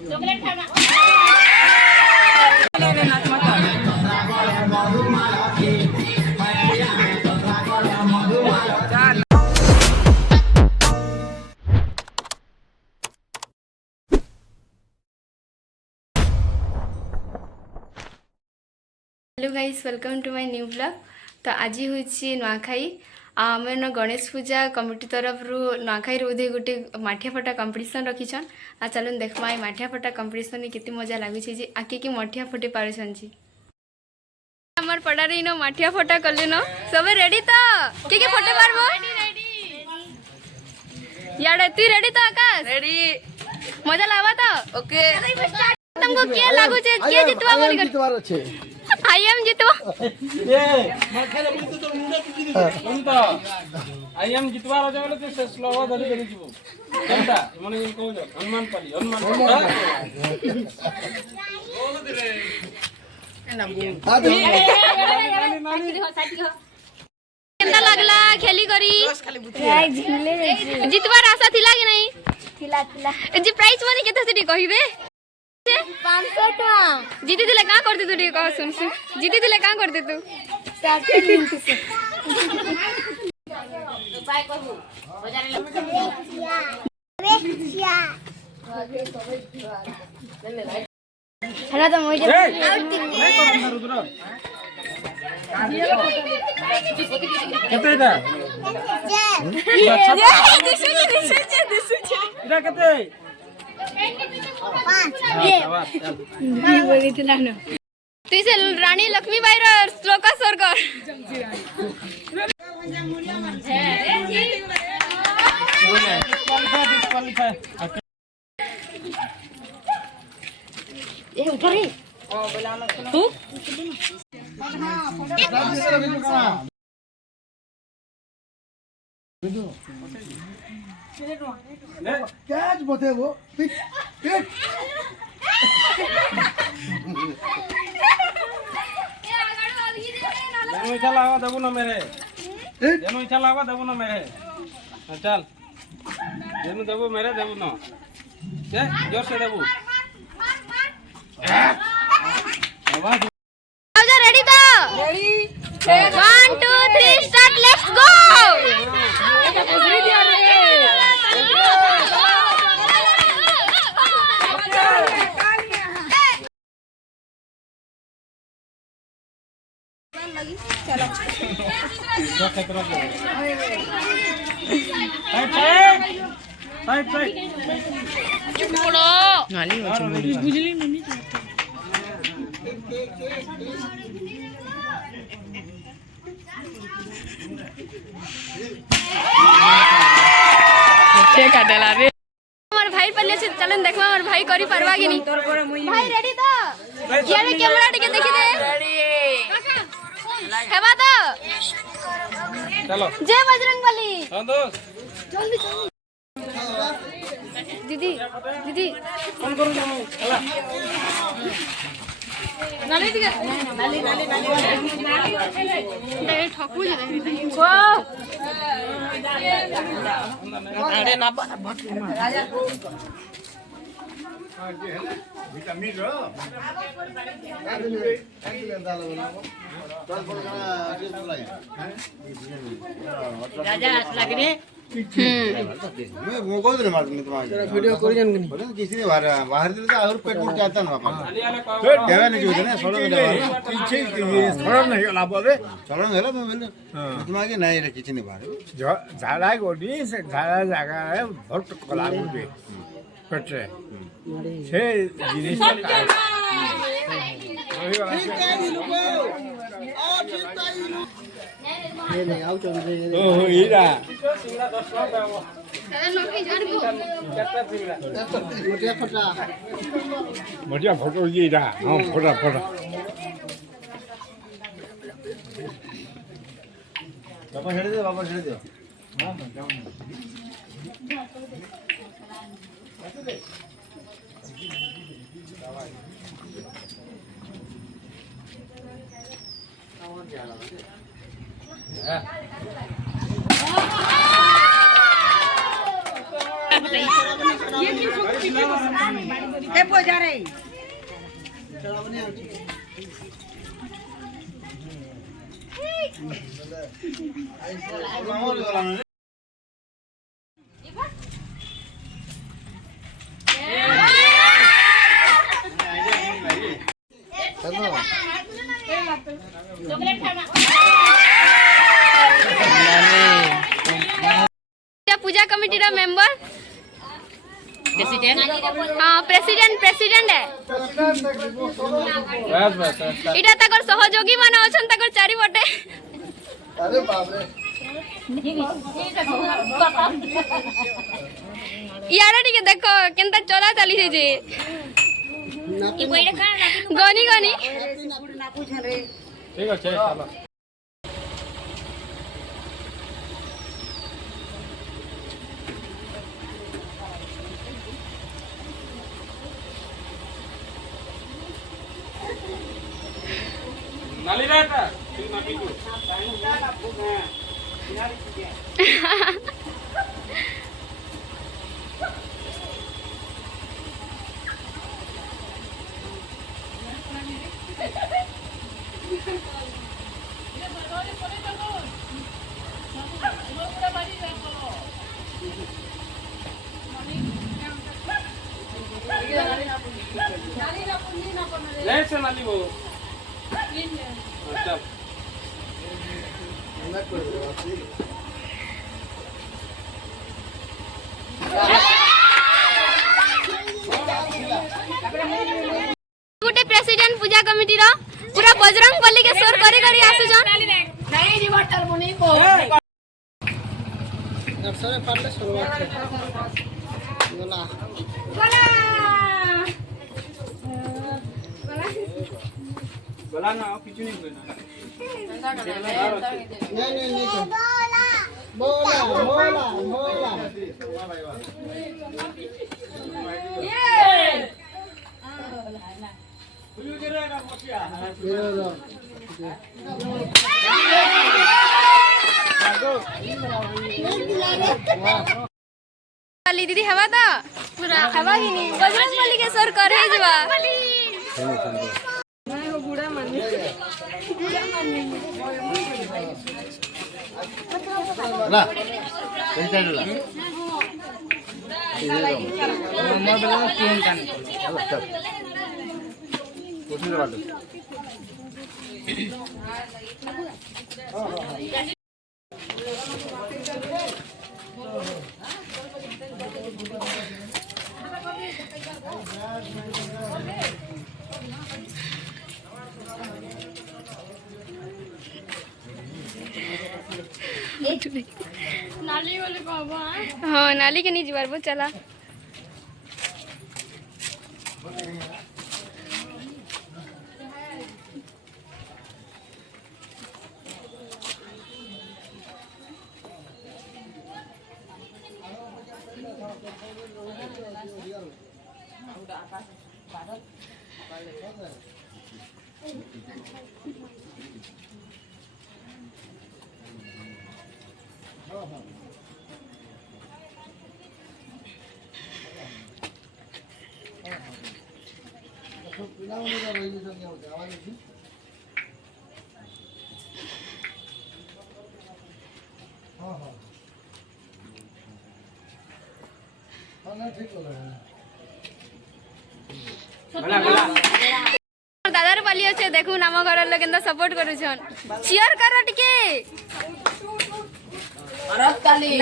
Chocolate खाना। Hello guys, welcome to my new blog. तो आज हूँ नुआखाई। आम गणेश पूजा कमिटी तरफ नुआखाई उदे गोटे माठिया फटा कंपिटिशन रखीछन। आ चलन देखमा माठिया फटा कंपिटिशन में केते मजा लागुछि जे आके कि माठिया फटे पारुछन जी। हमर पड़ारे इनो माठिया फटा करले न सबे रेडी तो के फटे पारबो? रेडी यार तू रेडी तो आकाश? रेडी। मजा लावा तो? ओके। तुमको क्या लागु छे के जितवा बोली कर? आई एम जितवा ये मरखाले बोलते तो मुंडा पिटी दे कोनता आई एम जितवा राजा बोले तो स्लोवा धरि धरि जीवो कोनता माने इन को हनुमान पाली हनुमान केंदा लागला खेली करी जितवा आशा थिला कि नहीं? थिला जी प्राइस माने केते सेठी कहिबे? 500 टका जीती दिले का करते तू ठीक कह सुन सुन जीती दिले का करते तू स्टार्टिंग लिंक से बाय करबो बाजार ले हला तो मुझे केते दा इरा केते 5 तू से रानी लक्ष्मीबाई रो श्लोक स्वर कर ए उठ रे तू कैच बोते वो पिट पिट जनो इच्छा लावा देबो ना मेरे जनो इच्छा लावा देबो ना मेरे चल जनो देबो मेरे देबो ना से जोर से देबो आवाज आजा रेडी तो रेडी 1 2 3 स्टार्ट लेट्स गो भाई पल्ले से चलन देखवा हमर भाई करी परवा कि नहीं भाई रेडी तो यारे कैमरा टिके देखि दे रेडी हेबा तो चलो जय बजरंगबली हां दोस्त जल्दी दीदी दीदी फोन करू ना चला नाली दिखे नाली दे ठकू जे दे को अरे ना राजा विटामिन रो राजा लगने मैं वो को दे मार मैं तुम्हारे वीडियो कर जन नहीं बोले किसी ने बाहर दिल और पेट फूट जाता ना पापा देवे नहीं जो ना सोलो में पीछे सोलो नहीं होला बोले सोलो नहीं होला मैं बोले तुम्हारे नहीं रे किसी ने बाहर झाड़ा गोडी से झाड़ा जागा है बहुत कला मुझे पेटे से जिनिस का ओहो हीरा बढ़िया फोटो हीरा हाँ फोटा फोटा बाबा छेड़ दे बाबा छेड़ दे पूजा कमिटी रा मेंबर प्रेसिडेंट हाँ प्रेसिडेंट है बस इटा तकर सहयोगी माने अछन तकर चारि बटे अरे बाप रे यारे टिके देखो केनता चला चली छै जे गनी गनी ठीक है चलो नाली रहता ना पीटू ले से नाली वो अच्छा गुटे प्रेसिडेंट पूजा कमिटी रा पूरा बजरंग बली के सोर करे करी आसु जन नहीं रिवर्टर मुनी को नर्सरी पार्ले शुरुआत बोला बोला ना किछु नहीं बोलना नहीं बोला काली दीदी हवा ता पूरा हवा ही नहीं बजरंग बली के सोर करे जवा ला कैसे ला मैं बोला तीन कान चल कोशिश कर नाली वाले बाबा हाँ नाली के नहीं जीवार वो चला दादार पाली अच्छे देखू नाम घर लोग केंदा सपोर्ट करूछन शेयर करो टिके अरब ताली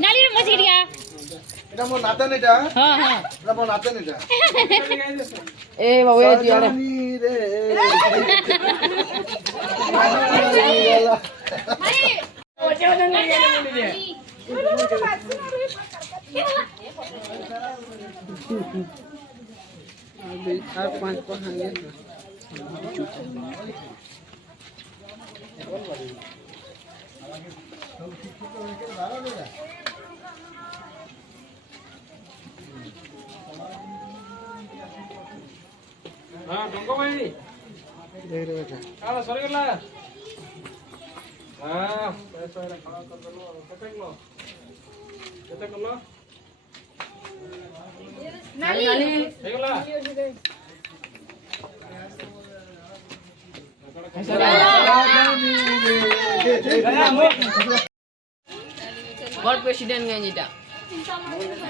नाली रे मछरिया এটা মোর নাতে নেটা हां हां এটা মোর নাতে নেটা ए बाबू ए दियाड़े রে ओचे ओचे नहीं गेले अभी 4-5 को हांगे ଟଙ୍କ ଭାଇ କାଳ ସରିଗଲା ହଁ ପଇସାରେ ଖାଅ କରିଦେଲୁ କେତେ କିଲୋ ହେଇଗଲା বড় প্রেসিডেন্ট গেঞ্জি এটা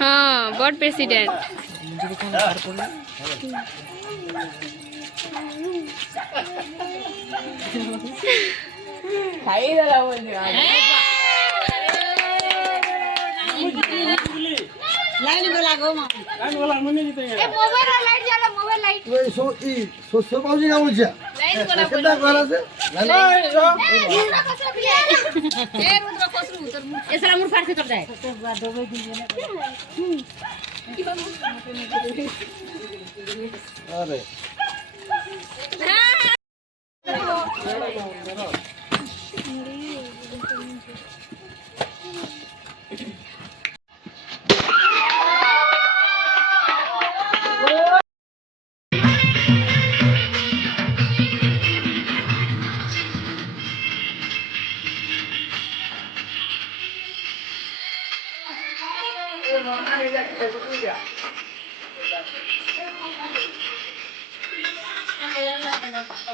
हाँ बड़ प्रेसिडेंट খাইয়ে দিলাম বলছি लाइन वाला मुन्नी जीतेगा मोबाइल लाइट जाला मोबाइल लाइट শস্য পাউছি না বলছে কেটা করা আছে এছাড়া মোর ফারতে কর যায় আরে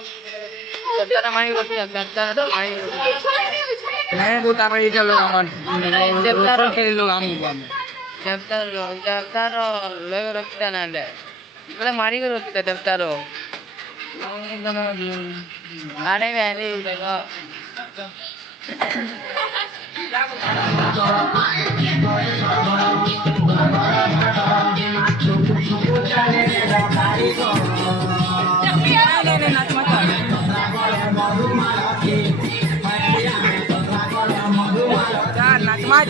Gantara mari kopi gantara to mari मैं वो तारी चलो कामन देवतारो खेलो काम देवतारो ले रखता ना ले बोले मारी को रखता देवतारो अरे मैंने देखो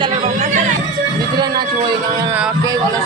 दूसरा नाच वही कई वाला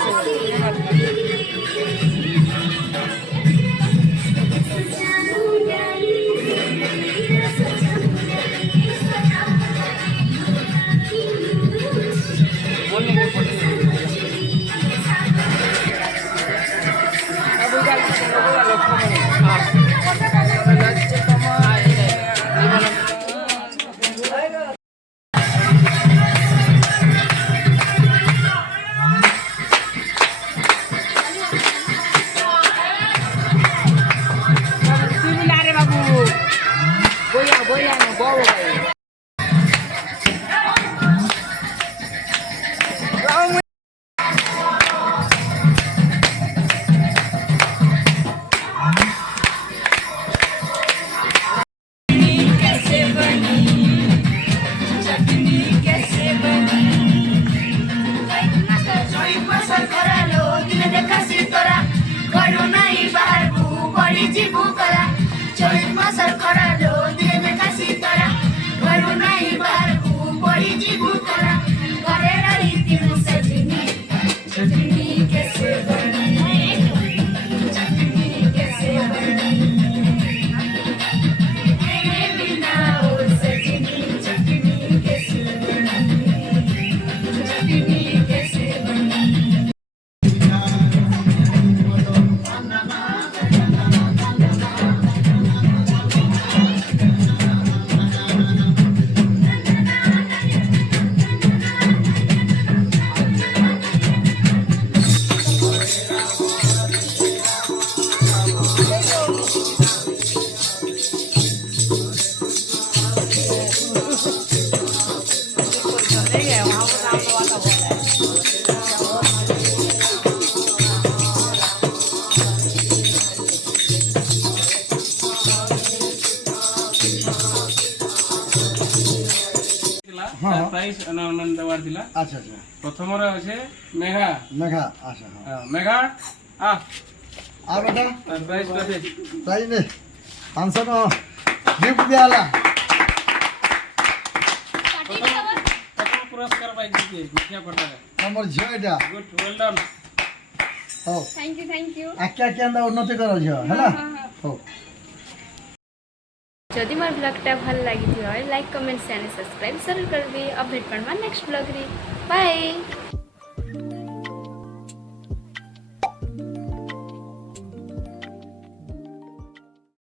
प्राइस अनाउंसमेंट देवार थिला আচ্ছা আচ্ছা प्रथम रे আছে মেঘা মেঘা আচ্ছা হ্যাঁ মেঘা आ আর বেটা प्राइस कते তাই নে 500 নো গিফট দিয়ালা प्रथम पुरस्कार पाई दिए मिठिया पटा আমার ঝিও এটা गुड वेल डन हो थैंक यू আকে আকে আন্দা উন্নতি করো ঝিও হলা हो जदि मोर ब्लॉगटा भल लगी लाइक कमेंट चैनल सब्सक्राइब जरूर करबी अब भेट पड़मा नेक्स्ट ब्लॉग रे बाय।